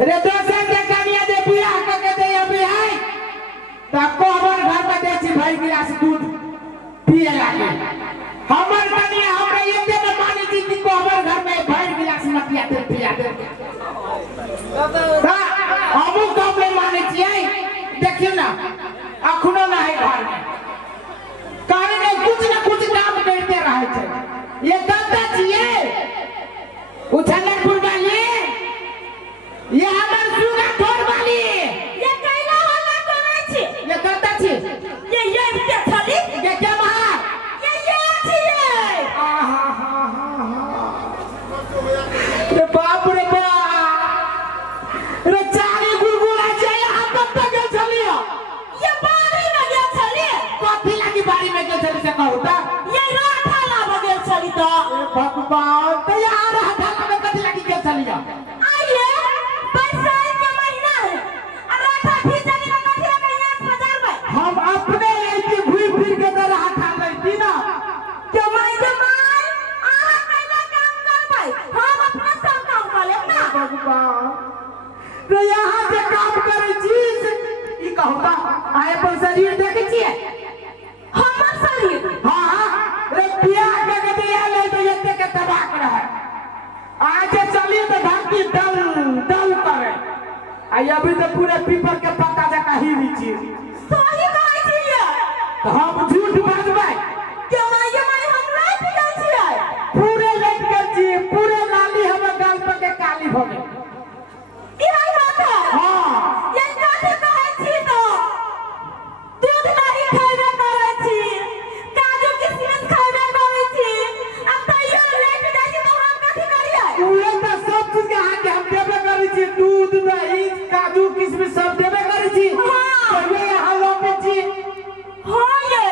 रे दोसर के कनिया दे बियाह क के दे अभी है त कोबर घर में दे छी भाई गिलास दूध पिए लागे हमर कनिया हमरा एते न मानी थी कि कोबर घर में भाई गिलास न पिया दे हमू कब में माने छियै देखियो ना अखनो ना है घर में काहे ने कुछ न कुछ काम करते रहे छै ये कत्ता छियै उछलपुर वाली ये हमर सुगा ठोर वाली ये कैला हल्ला करे छी ये कत्ता छी ये के छली ये क्या महा ये छियै आहा हा रे बाप रे बाप रे चारी गुरगुरा छै यहाँ कत्ता गेल छलियो ये बाड़ी में गेल छली कथी लागी बाड़ी में गेल छली से कहू त ये राठा लाब गेल छली तो भगवान त यार हटा में कथी लागी गेल छलियो आइए बरसात के महीना है और राठा भी चली में कथी लगे 1000 में हम अपने ऐसे घुर फिर के तो राठा लेती ना जमाई आहा कैला काम करबै हम अपना सब काम कर लेब ना भगवान रे यहाँ से काम करे छी ई कहता आए पर शरीर देखे छिए हमर शरीर हां रे बियाह के दिया ले तो एते के तबाक रहे आज चली तो धरती डल डल करे आई अभी तो पूरे पीपर के पत्ता जका हिली छी सही कहै छियै तो हम झूठ बाजबै जमाई हम रात गेल छियै पूरे लट गेल छी पूरे लाली हमर गाल पर के काली भ गेल इहै बात है हां ये कथी कहै छी तो दूध नहीं खाइबे करै छी काजू किशमिश खाइबे करै छी आ तैयो लेट जाइ छी तो हम कथी करियै उहे त सब चीज के हाथ हम देबे करै छी दूध दही काजू किशमिश सब देबे करै छी पहिले यहाँ लौटे छी हां ये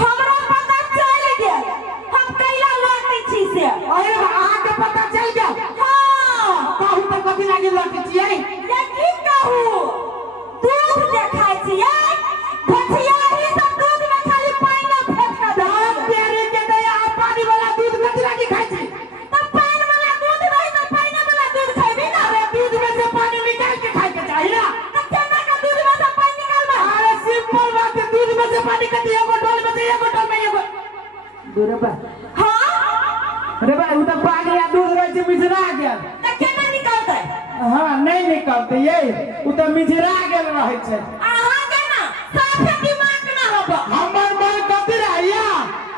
हमरा पता चल गेल हम कैला लौटै छी से अरे अहाँ के पता चल गेल हां कहू त कथी लागी लौटे छियै ये की कहू दूध जे खाइ छियै भथिया ही सब दूध में खाली पानी फेंक के दे हम प्यारे के दया पानी वाला दूध कथी लागी खाइ छी तो पानी वाला दूध रही तो पानी वाला दूध खाइबी ना अरे दूध में से पानी निकाल के खाइ के चाहिए ना तो चना का दूध में से पानी निकालबा अरे सिंपल बात है दूध में से पानी कथी एगो डोल में से एगो डोल में एगो दूर बा हां अरे भाई उ त पानी या दूध रहे छै मिजरा गेल तो केना निकालतै हां नहीं निकलते ये उ त मिजरा गेल रहे छै अहाँ के ना साफे दिमाग ना होबा हमर मन कथी रहैया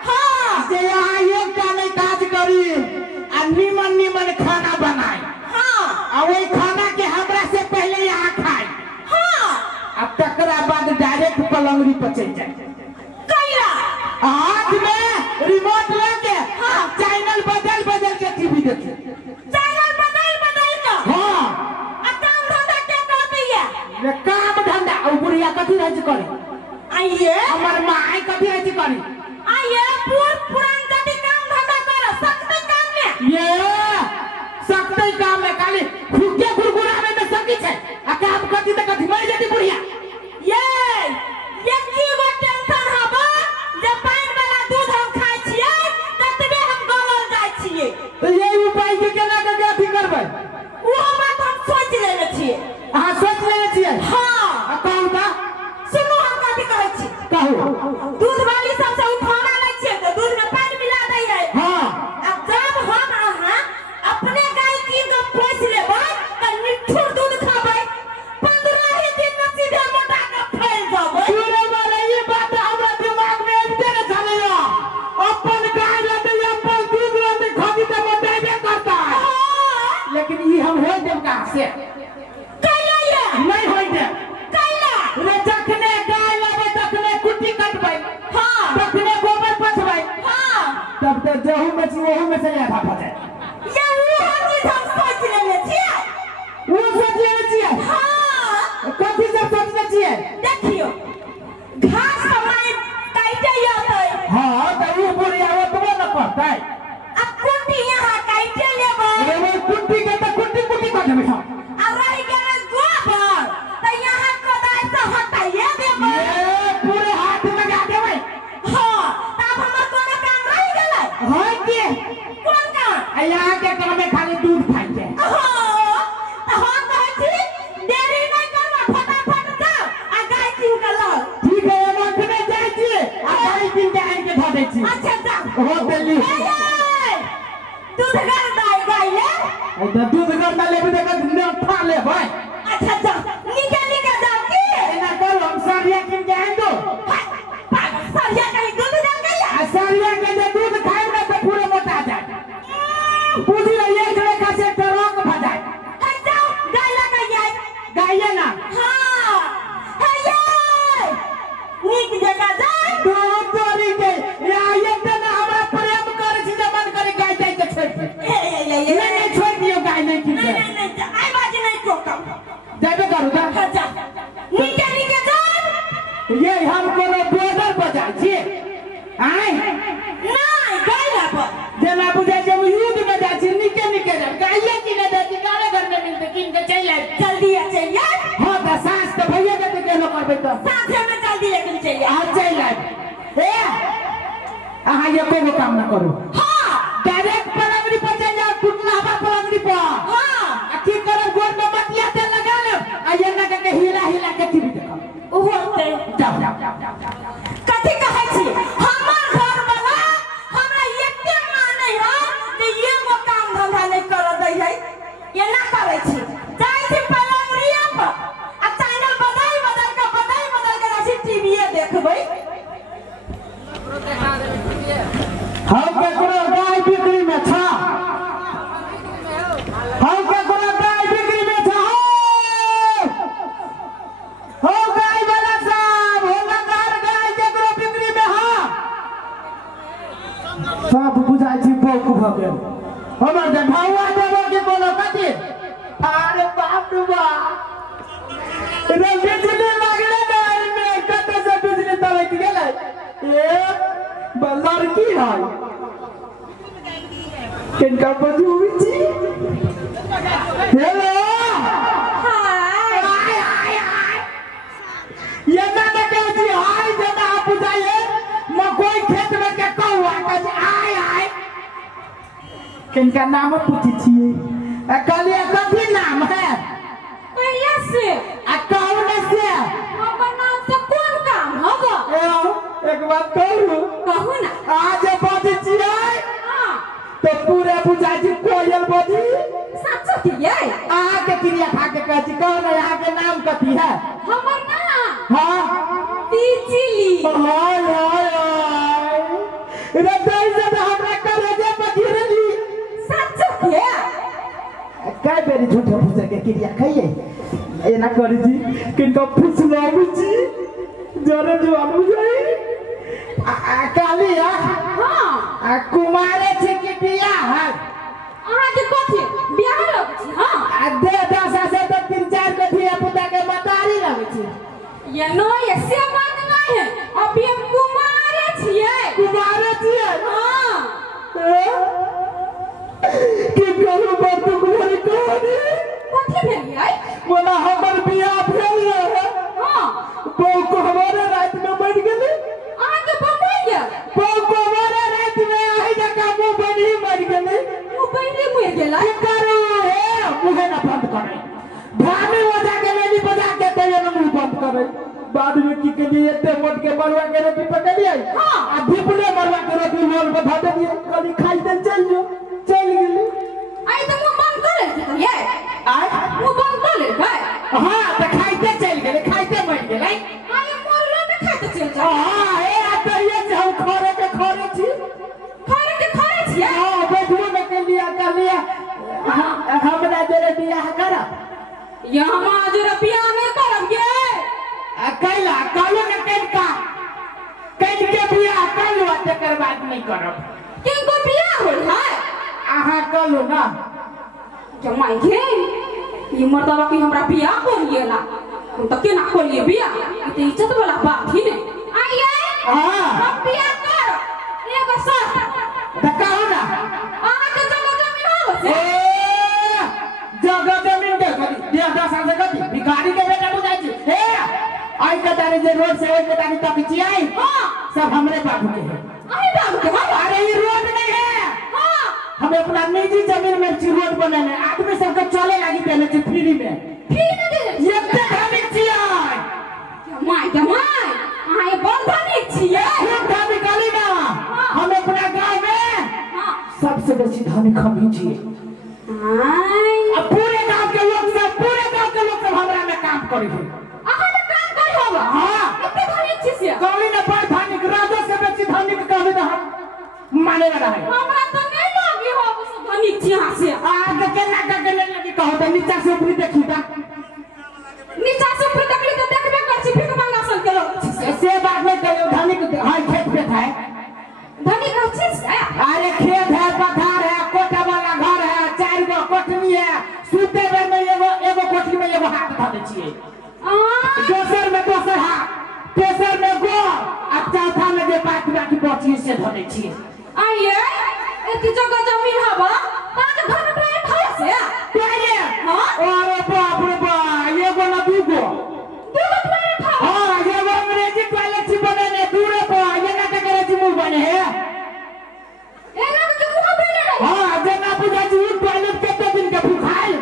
हां जे यहाँ एक टा नहीं काज करी आ निमन खाना बनाई हां आ वही खाना के हमरा से पहले यहाँ खाई हां आ तकरा बाद डायरेक्ट पलंगरी पर चल जाए कैला हाथ में रिमोट लेके हाँ। चैनल बदल के टीवी देखी चैनल बदल के हां आ काम धंधा के करती है ये काम धंधा और बुढ़िया कथी रह छै करे आइए हमर माई कथी रह छै करे आइए पुरान जाति काम धंधा कर सकते काम में ये सकते काम में खाली खुके गुरगुरावे में सकी छै आ काम कथी त कथी मर जेती बुढ़िया ये की गो टेंशन हबा जे पानी वाला दूध हम खाइ छियै ततबे हम गलल जाइ छियै तो ये उपाय के केना के अथी करबै वो बात हम सोच लेने छियै अहाँ सोच लेने छियै हां आ कहू त सुनू हम कथी कहै छी कहू दूध वाली सबसे उठाना लै छियै तो दूध में पानी मिला दै है हां अब जब हम अहाँ अपने गाय कीन के पोस लेबै त निठुर दूध खाबै 15 ही दिन में सीधे मोटा के फैल जाबै पूरे मारे ये बात हमरा दिमाग में आते न चलेला अपन गाय लेते अपन दूध लेते खादी त मोटाइबे करता है हां लेकिन ई हम हो देब कहां से कैला ये नहीं होई दे कैला रे जखने गाय लेबै तखने कुट्टी कटबै हां तखने गोबर पछबै हां तब त जहू में छी ओहू में से आधा भ जाए ये वो चीज हम सोच लेने छियै वो सोच लेने छियै हां कथी सब सोचने छियै देखियो घास हमारे काटे आते हां त ऊ बुढ़िया ओतबो न करतै अब कुटी यहाँ काटे लेबै रे वो कुट्टी के त कुट्टी कटबै हम और हो देली दूध घर दाई गाइले तो दूध करता ले भी देखा ने उठा ले भाई अच्छा अच्छा निकल जाती ना करो हम सारिया किन के हैं तो सारिया कहीं दूध डाल गया सारिया के जो दूध खाए ना तो पूरे मोटा जाए पूरी एक रेखा से ट्रक भजाए जाओ गाइला गाइए ना हाँ है ये नीक जगह जाए दो तोरी के या ये तो ना हमरा प्रेम करे छी जमन करे गाय जाए के छोड़ नहीं छोड़ दियो गाय नहीं की नहीं आई बात नहीं ठोकम जाबे करू दा जा नीके जा ये हम कोनो बॉर्डर पर जाय छी आय नहीं गाइला पर जेना बुझाय जे हम युद्ध में जाय छी निके जा गाइए की न दे गारे घर में मिलते किन के चल जाए जल्दी आ चलिए हां त सास त भैया के तो केलो करबे त साथे में जल्दी लेकिन चलिए आ चल जाए ए अहाँ ये कोनो काम न करू हां डायरेक्ट पलंगड़ी पर चल जाओ टुटलावा पलंगड़ी पर हां की करब गोर में मतिया ते लगा ले आ ये ना के हिला के टीवी देखब ओ होते जाओ कथि कहै छी हमर घर वाला हमरा एते मानै हो कि ये वो काम धंधा नहीं कर दै है ये ना करे छी जाई छी पलंगड़िया पर आ चैनल बदल के राशि टीवी देखबै हम केकरो गाय बिक्री में छा हम केकरो गाय बिक्री में छा हो गाय वाला साहब हो लगार गाय केकरो बिक्री में हां सब बुझाई छी बोक भ गेल हमर जे भावा देबो के कोनो कथि अरे बाप रे बाप रे बिजली लागले ना में कत से बिजली तलक गेलै ए लड़की है किनका बजूवी छी हेलो हाय ये ना के जी हाय जना आप बुझाइए मकोई खेत में के कौआ का जी आय किनका नाम पूछी छिए कहलिए कथी नाम है पहिया से आ कौन से हमर नाम से कोन काम होगा एक बात कहू ना आज बाजी छिए हां तो पूरे बुझाई कोयल बजी सच किए आके क्रिया खा के कह छी कौन है यहाँ के नाम कथी है हमर नाम हाँ बिजली हाय रे दई से हमरा करे जे बजिरली सच के काय बेरी झूठे फुसे के क्रिया खाइए एना करी जी किनको फुसलाऊ जी जरे जो आलू जाई काली हां कुमारे छी कि बियाह है अहाँ के कथि बियाह लग छी हां दे 10 से तो 3-4 कथी पुता के मतारी लगे छी ये नो ऐसे बात नहीं है अभी हम कुमारे छिए हां कि करू बंदू कुमारी कहानी कथि भेलिए बोला हमर बियाह भेल रहे हां बहु को हमारे रात में मर गेले अहाँ के बम्बई बहु को हमारे रात में आही जका मुंह बनी मर गेले पहले मर गेला की करू हे मुंह ना बंद करे भामी वजा के लेली बजा के तय न मुंह बंद करे बाद में की के लिए एते मोट के मरवा के रोटी पकड़िए हां आ दीपले मरवा के रोटी मोल बधा दिए कली खाई दे चल गेली आई तो मुंह बंद कर ले ये आय मुंह बंद कर ले भाई हां त खाइते चल गेले खाइते मर गेलै आई मोरलो में खाते चल जा हां ए आ तो ये जे हम खोरे के खोरे छी खारे छिए हां बैठो में के लिया हमरा जरे बियाह करब ये हम आज रुपया में करब ये कैला कहलो ने कैनका कैन के बियाह कैलो तकर बाद नहीं करब किनको बियाह होल है आहा कहलो ना जमाई घे ये मर्दवा की हमरा बियाह करिएला हम त केना करिए बियाह ई त इज्जत वाला बात ही नहीं आइए हां हम बियाह कर एगो साथ त कहो ना आहा के जगह जमीन हो से ए जगह जमीन के बियाह 10 साल से कथी भिखारी के बेटा बुझाई छी ए आई के तारे जे रोड से ओइ के तारे तक छियै हां सब हमरे बाबू के है आई बाबू के हम अरे ये रोड नहीं है हां हम अपना निजी जमीन में रोड बनाने आदमी सबके चले लगी देने छी फ्री में फिर दे ये ते धनी छियै जमाई आहा ये बड़ धनी छिए खूब धनी गली ना हम अपना गांव धनी खमी जी आई अब पूरे गांव के लोग सब हमरा में काम करे है अहाँ में काम कर होगा हां एते धनी छी से कहली ना बड़ धनी राजा से बेची धनी के कहबे तो हम माने वाला है हमरा तो नहीं लागी हो सब धनी छी यहाँ से आगे के ना के लगी कहो तो नीचा से ऊपर देखी ता नीचा से ऊपर तकली तो देखबे कर छी फिर मंगा सन के लोग छी से बात नहीं करे धनी के हां खेत पे है धनी का चीज है अरे खेत है पथार है कोठा वाला घर है चार गो कोठनी है सूते में एगो कोठरी में एगो हाथ धरे छिए दोसर में दोसर हाथ तेसर में गो आ चौथा में जे बाकी बची से धरे छिए आइए एती जगह जमीन हवा ताके घर पे खाए से पहले हां अरे बाप रे बा एगो ना दूगो पे खा हां एगो अंग्रेजी टॉयलेट बने दूरे पे ये ना अंग्रेजी मुंह बने है एना के मुंह बने रहे हां जना बुझा जी टॉयलेट केते दिन के भूखाइल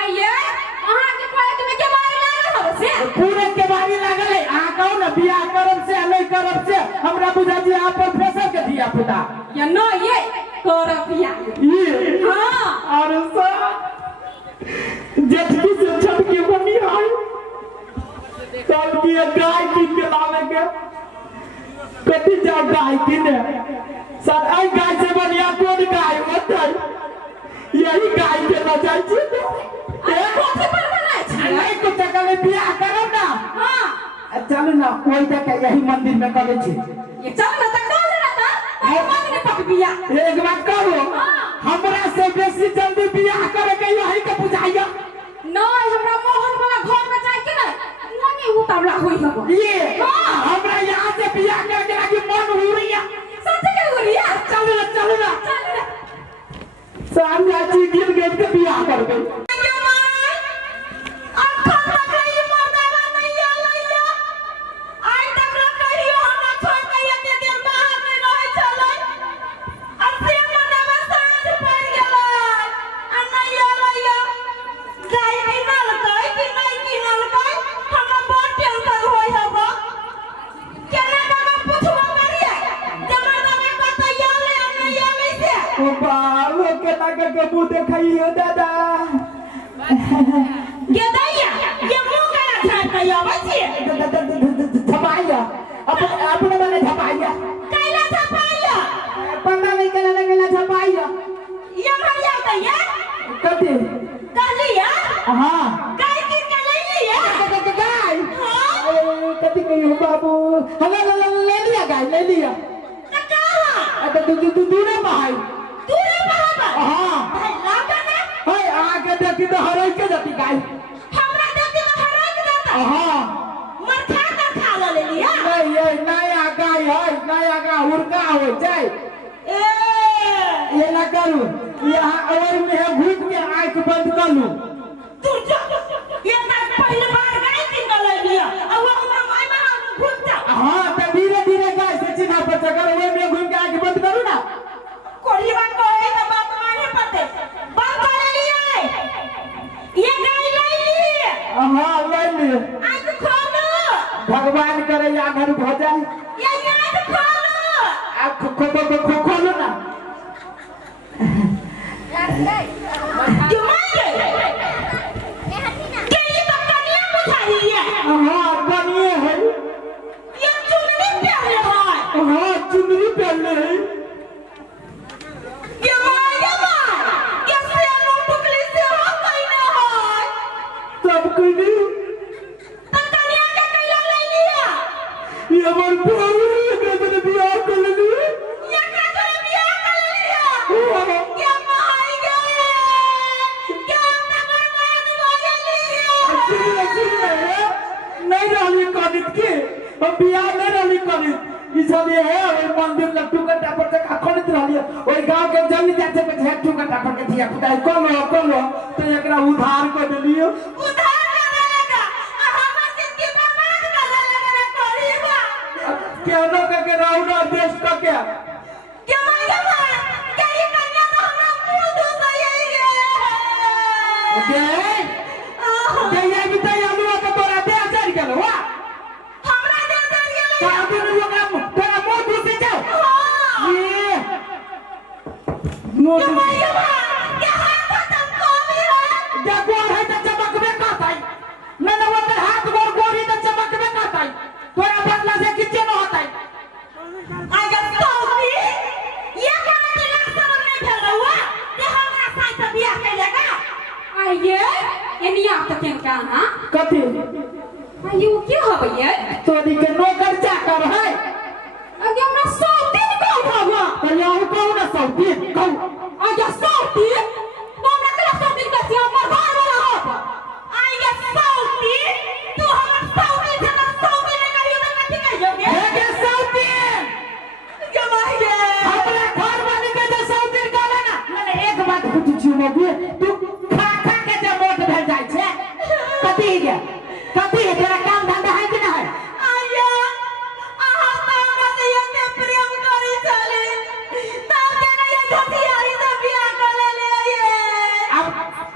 आइए अहाँ के पैर में के मारी लागल हो से पूरे के बारी लागल है आ कहू ना बियाह करब से नहीं करब से हमरा बुझा जी आप प्रोफेसर के दिया पुता या न ये करपिया ये हां अरे सा जेठकी से छटकी बनी आई तब की गाय की के लावे के कति जा गाय की ने सर आई गाय से बढ़िया कोन गाय होतै यही गाय के न जाय छी अरे कोठी पर बनाए छी नहीं कुछ कले बियाह करब ना हां चल ना कोई तक यही मंदिर में करे छी ये चल ना तक डाल ना ता मांगने पकबिया एक बात कहो हमरा से बेसी जल्दी बियाह करे के यही के बुझाइया नहीं हमरा मोहन वाला घर में जाए के ना मनी उतावला होई हो ये हमरा यहाँ से बियाह करे के लागी मन हुरिया सच के गुरिया चल ना सामने जी गिर गेट के बियाह करबे के मुंह देखाइयो दादा ये दैया ये मुंह का झाड़ कहियो बच्ची धपाइया अपने मने धपाइया कैला धपाइया पन्ना नहीं केला धपाइया ये भैया दैया कथि कहलिया हां गाय किन के ले लिया गाय हां कथि कहियो बाबू हला ले लिया गाय ले लिया त कहां तू दूरे भाई दूरे बाबा हां लागा ना हाय आगे देखी तो हरई के जाती गाय हमरा देखि तो हरा के देता हां मरखा का खा ले लिया नहीं ये नया गाय है नया गाय उड़का हो जाए ए ये ना करू यहाँ और में है घूम के आंख बंद कर लूं तू जो ये ना पहले बार गाय किन ले लिया अब हमरा माय में घुस जा हां तो धीरे गाय से चिन्हा पर चकर वो में घूम के आंख बंद करू ना कोड़ी बात कोई तो बात माने पड़ते बात कर लिया ये गाय ले ली हां ले ले आंख खोलो भगवान करे या घर हो जाए ये आंख खोलो आंख खोलो ना जो मांगे के ये तो कन्या बुझाई है हां कनिए है ये चुनरी पहले है हां चुनरी पहले है ये से नो टुकली से हो कहीं ना है सब कनी तो कन्या के कैला ले लिया ये हमर बोल के तो बियाह कर ली ये का तो बियाह कर लिया क्या माई गए क्या बर्बाद हो गई नहीं रहली कनित के हम बियाह नहीं रहली कनित इसलिए है और मंदिर में टुकड़ा पर से खनित रहली ओई गांव के जल्दी जाते पे झेट टुकड़ा पर के दिया खुदाई कोलो तो एकरा उधार कर देलियो उधार कर देगा हमार जिंदगी बर्बाद कर देगा करीबा केनो के रौना देश का क्या क्या मांगे क्या ये कन्या तो हमरा मुंह धो गई है ओके ये ये बिताई हम का तोरा दे चढ़ गेल वा हमरा दे दे गेल का दिन लोग तोरा मुंह धो से जाओ ये मुंह तो केनका हां कथी ये क्या हवे ये तोरी के नौकर चाकर है अगे हमरा सौतीन को हवा तो यहाँ कौन ना सौतीन कौन अगे सौतीन हमरा के सौतीन का से हमर घर वाला हो आगे सौतीन तू हमर सौतीन से सौतीन ने कहियो तो कथि कहियोगे हे के सौतीन जमाई गे अपना घर वाले के जो सौतीन कहला ना मैंने एक बात पूछी छी मौगी तू खा खा के जे मोट भेल जाय छे कथी है कथी है तेरा काम धंधा है कि ना है आया आहा हमरा से ये प्रेम करी चले तब के ये धतियारी से बियाह कर ले ये अब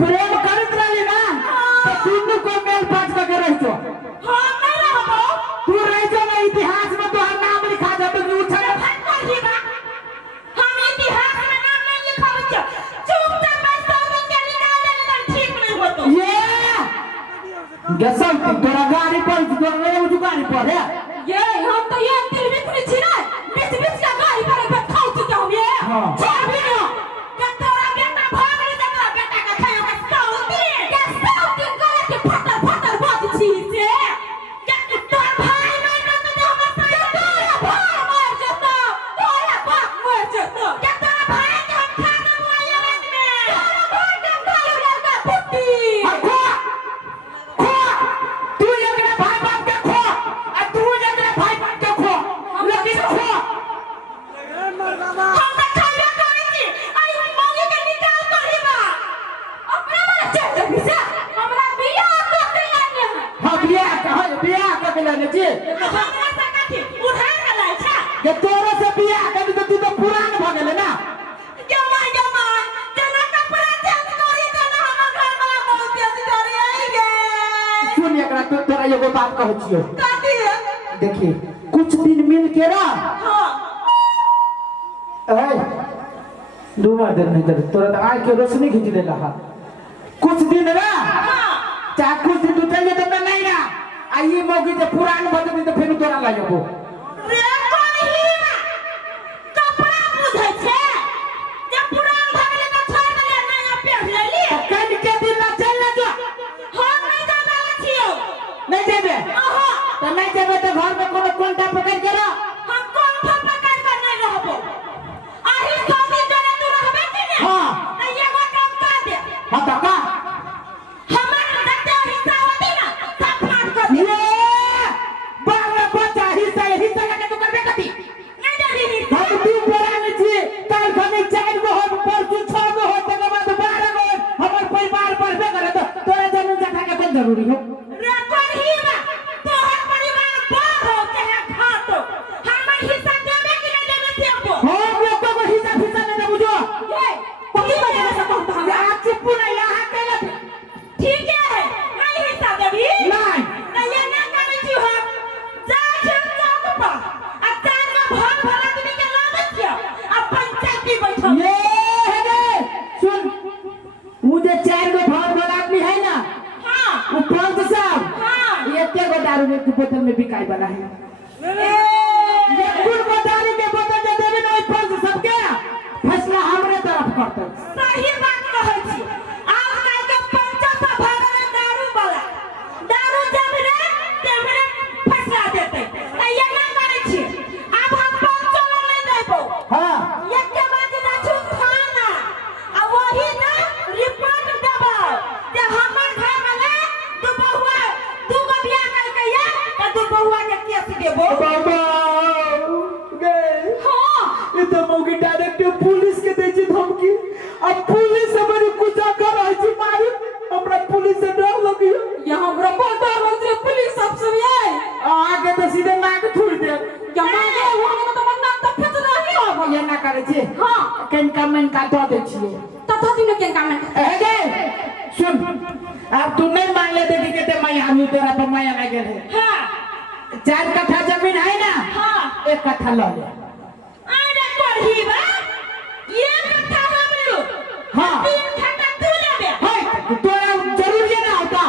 प्रेम करत रहली ना तो दुनू को मेल पास करके रह जो हम नहीं रहबो तू रह जो ना इतिहास में तोहर नाम लिखा दे तो उछल भाई करही बा हम इतिहास में नाम नहीं लिखाव छ चुपचाप बस तो के निकाल ले तो ठीक नहीं होतो ये गसल तोरा गाड़ी पर तोरा रे उजू गाड़ी पर है ये हम तो ये दिल में कुछ छी ना बीच बीच का गाड़ी पर बैठाऊ छी हम ये हां छोड़ भी नो के तोरा बेटा भाग रे तोरा बेटा का खायो के सौती करे के फटर फटर बात छी से के तोर भाई नहीं न तो हमर साथ तोरा भाई मर जतो तोरा बाप मर जतो के तोरा भाई के हम खा देबो ये रात में तोरा भाई के खायो लड़का फुट्टी खो खो तू एकरा भाई बाप के खो आ तू एकरा भाई बाप के खो लेकिन खो हम त खाया करे छी आई मौगी के निकाल करही बा अपना मन चल जबी से हमरा बियाह तो के लाने है हम बियाह के लेने छी हमरा से कथि उठा के लाई छा के तोरा से बियाह कर तो तू तो पुरान भ गेले ना जमा जना कपड़ा चेंज करी त ना हमर घर वाला बहुत चेंज करे आई गे सुन एकरा तोरा एगो बात कहै छियो कथि देखी कुछ दिन मिल के ना हां ए दूमा दिन नहीं कर तोरा तो आँख के रोशनी खींच देला हा कुछ दिन ना चाहे कुछ दिन तू चल तो नहीं ना आ ये मौकी जे पुरान बदल तो फिर तोरा ला जाबो रे करही ना कपड़ा बुझै छे जे पुरान भ गेले त छोड़ देले नया पहन लेली कल के दिन ना चल ना जो हम नहीं जाना छियो नहीं जेबे आहा तो नहीं जेबे तो घर में कोनो कोंटा पकड़ के रह हम कौन पकड़ कर नहीं रहबो आही शादी करे तू रहबे कि नहीं हां त एगो काम कर दे हां तो का हमर दते हिस्सा होती ना सब फाड़ कर दे ये बाल बच्चा हिस्सा लगे तू करबे कथी नहीं देली हिस्सा हम तू पुरान छी कल खनी 4 गो हो परसू 6 गो हो तकर बाद 12 गो हमर परिवार बढ़बे करे तो तोरा जमीन जगह के कोन जरूरी हो रे करही ना तोहर परिवार बड़ हो चाहे घाट हो हमर हिस्सा देबे कि नहीं देबे से को हम लोग को हिस्सा नहीं दे बुझो ये कोई वजह से कहता हूं या चुप ना यहां केला ठीक है नहीं हिस्सा देबी नहीं नहीं ये ना करे छी हम जा छम चौक पर आ चार में भर भर आदमी के लावे छियो आ पंचायती बैठो ये है रे सुन वो जो 4 गो भर आदमी है ना हां वो पंच साहब हां ये के गो दारू में बोतल में बिकाई वाला है ये कुल गो दारू के बोतल दे देबे ना पंच सबके फैसला हमरे तरफ करते सही बात कहै छी आज काल के पंचा से भागले दारू वाला दारू जब रे तेमरे फैसला देते त ये ना करे छी अब हम पंचा नहीं देबो हां एक के बाद ना छु खाना आ वही ना रिपोर्ट देबो जे हमर घर वाला दू बहुआ दू गो बियाह करके या त दू बहुआ के केस देबो बाबा गए हां ये तो मौके डायरेक्ट पुलिस के दै छी धमकी अब पुलिस हमारी कुछ कर रही छी मारू हमरा पुलिस से डर लगियो ये हमरा पता मंत्री पुलिस सब सब आए आगे तो सीधे नाक छोड़ दे क्या मांगे वो तो मन नाम तक खच रही हो ये ना करे छी हां कन कमेंट का दे दे छिए तथा दिन के काम में ए गे सुन अब तू नहीं मान ले देखी के ते मैं हम तोरा पर माया लग गेल है हां 4 कट्ठा जमीन है ना हां 1 कट्ठा ले ले आरे करही बा ये कट्ठा हम लो हां 3 कट्ठा तू लेबे है तोरा जरूरी ना होता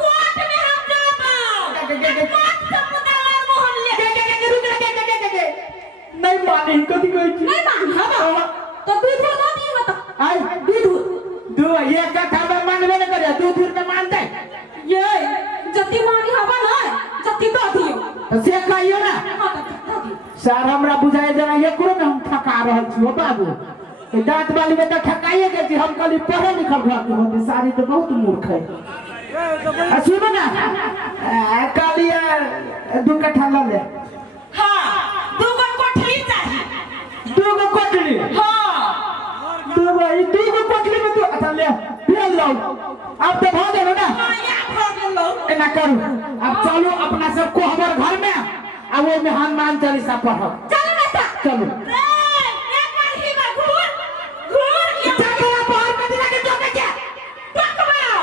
कोर्ट में हम जाबो कोर्ट समुदाय मोहल्ले के नहीं माने कथी कहै छी नहीं मान हबो तो दूध दो दी मत आई दूध दू 1 कट्ठा में मानबे न करे 2 दिन में मान जाए सर हमरा बुझाए जना एकरो में हम ठका रहल छी हो बाबू ए दांत वाली में तो ठकाइए के छी हम कली पढ़े लिखल घर के होते सारी तो बहुत मूर्ख है सुनो ना काली दू कट्ठा ल ले हां 2 गो कोठली चाहिए 2 गो कोठली हां 2 गो कोठली में तू अच्छा ले फेल लो अब तो भाग गए ना हां या भाग लो एना करू अब चलो अपना सब को हमर घर में आ वो में हनुमान चालीसा पढ़ो चलो बेटा चलो एक बार ही घूर जतरा पहर में दिला के जोके के टकबाओ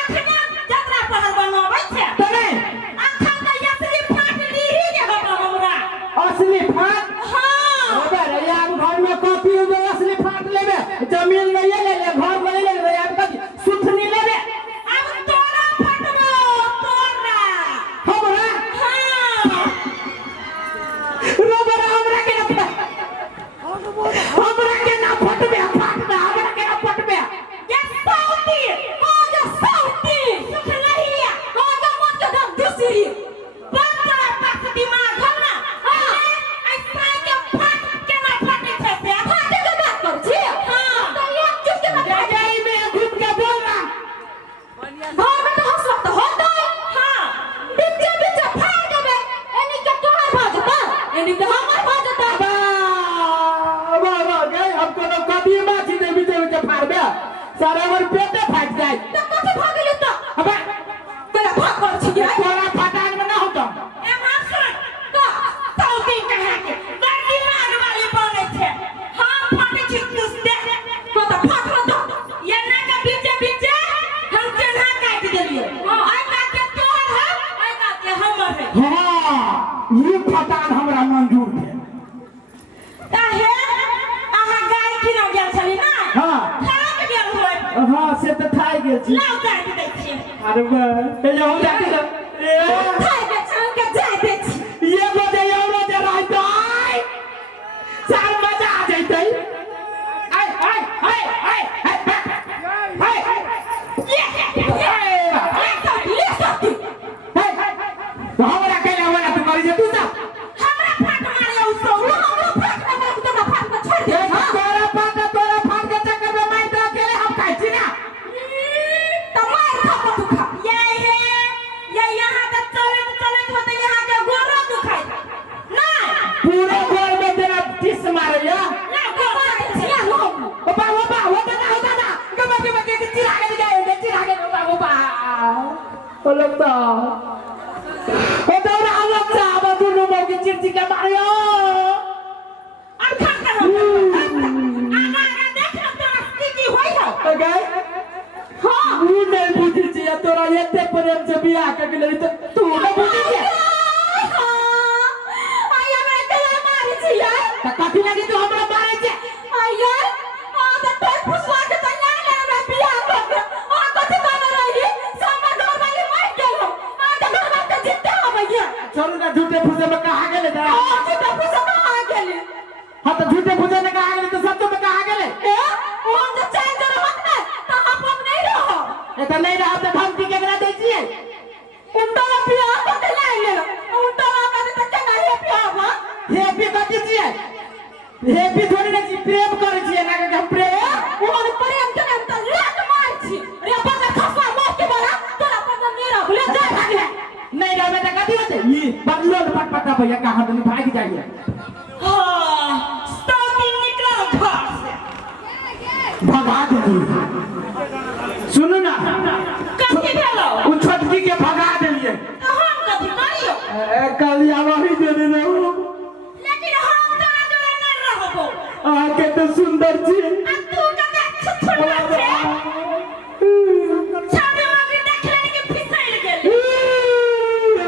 अखना जतरा पहर बनवाबै छे तने अखन त असली फाट लीही जे हो हमरा असली फाट हां अबे यार घर में कॉपी में असली फाट लेबे जमीन में ये ले ले घर में ले ले यार कथि सुथनी लेबे अब तोरा फटबो तोरा हमरा हां रोबरा हमरा के ना फटबे हमरा के ना फटबे ये सौती ओ जो सौती सुखलहिया ओ जो मन के दम दूसरी बंदा पास दिमाग हमरा हां ऐसा के फट के ना फटे छे से फट के बात कर छी हां तो एक चुप के ना जाई में घुस के बोलना घर में तो हंस वक्त हो गई हां बीच बीच फाड़ देबे एनी के तोहर भजता एनी के हमर भजता बाबा गए हम कोनो कभी माछी दे बीचे बीचे फाड़बे सारा हमर पेटे फाट जाए तो कथि भ गेलै त अबे तोरा भाग कर छी तोरा फटान में ना होता ए मास्टर तो सौती कहा के गड्डी मार वाली बने छे हम फटे छी दुस्ते तो फाट रह दो ये ना के बीचे बीचे हम चढ़ा काट देलिए आई का के तोहर है आई का के हमर है हां ये फटान हमरा मंजूर है ताहे आहा गाय किना गेल छली ना हां खाक गेल होय हां से तो थाई गेल छी लाउ जाय दै छी अरे बा ए जो जाती ए खाय के छन के जाय दै छी ये बजे एवरो जे रहतै सार मजा आ जैतै आय आय आय आय आय ये सौती तो हमरा कहले हमरा तू करी जे तू जा हमरा फाट मारे उ सौ हमरा फाट मारे तो ना फाट में छोड़ दे तोरा फाट के चक्कर में मार दे अकेले हम खाई छी ना तमार खा तू खा ये यहाँ तक चलत होते यहाँ के गोरो दुखाई ना पूरा गोर में तेरा किस मारे या ना गोरो छिया लो ओबा होता ना गबा के चिरा के ओबा ओ लगता ओ दौड़ा लगता अब दोनों में के चिरची के मारियो अब खा कर आगा देख लो तोरा स्थिति होई हो गए हां तू नहीं बुझी छी तोरा एते प्रेम से बियाह के गेली तो तू नहीं बुझी छी आई हमरा गला मारी छिया त कथि लगी तू हमरा मारे छी आया आ त तोर फुसवा के त ना ले हमरा बियाह कर दे आ कथि कर रही सामा घर वाली मर गेलो आ त घर में जिंदा हो भैया छोड़ ना झूठे फुसे में कहा गेले दा आ जिंदा फुसवा कहां गेली हां तो झूठे फुसे में कहा गेले तो सत्य में कहा गेले ए ओ जो चाय दे रहत ना त हम नहीं रहो ए त नहीं रहा तो धमकी केकरा दै छियै उनका बियाह कर दे ले उनका कर त केना हे बियाह बा हेपी कथि छियै हेपी थोड़ी ना छी प्रेम करे छियै ना के हम प्रेम और प्रेम के नाम त लात मार छी रे बगा खसा मार के बड़ा तोरा पर नहीं रह ले जा भाग ले नहीं रहे तो कथि होते ई बदलो पटपटा भैया कहां तो भाग जाइए हां सौती निकल घर से भगा दे सुनो ना कथि भेलो उ छोटकी के भगा देलिए तो हम कथि करियो कल आवाही दे देना लेकिन हम तोरा जोरे नहीं रहबो आके तो सुंदर छी आ तू कते छुछुंडा छे छाबे मगर देख लेनी के फिसल गेल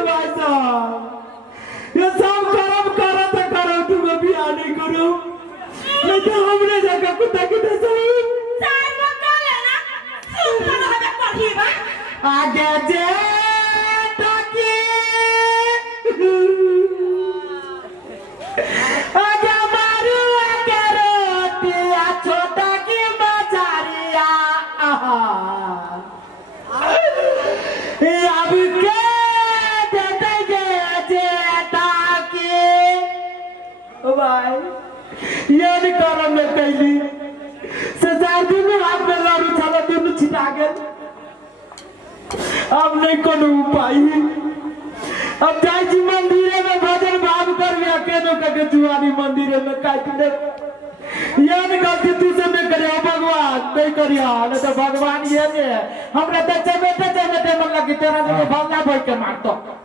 भाई साहब ये सब करब तू बियाह नहीं करो नहीं तो हमने जगह कुत्ता कुत्ता सब चार मका लेना सुन तो हमें पढ़ी बा आगे जे टकी आगे मारू आगे रोटिया छोटा की मचारिया अब के देते जे जे टकी ये नहीं करम में कैली से चार दिन में हाथ में लड़ू छाला दोनों छिटा गेल अब नहीं कोनो उपाय अब जाई जी मंदिर में भजन भाव करबे केनो के जुआनी मंदिर में काट ले ये नहीं गलती तू से नहीं करे भगवान नहीं करिया न तो भगवान ये ने हमरा तो चमेटे मन लगी तेरा तो भगला भर के मारतो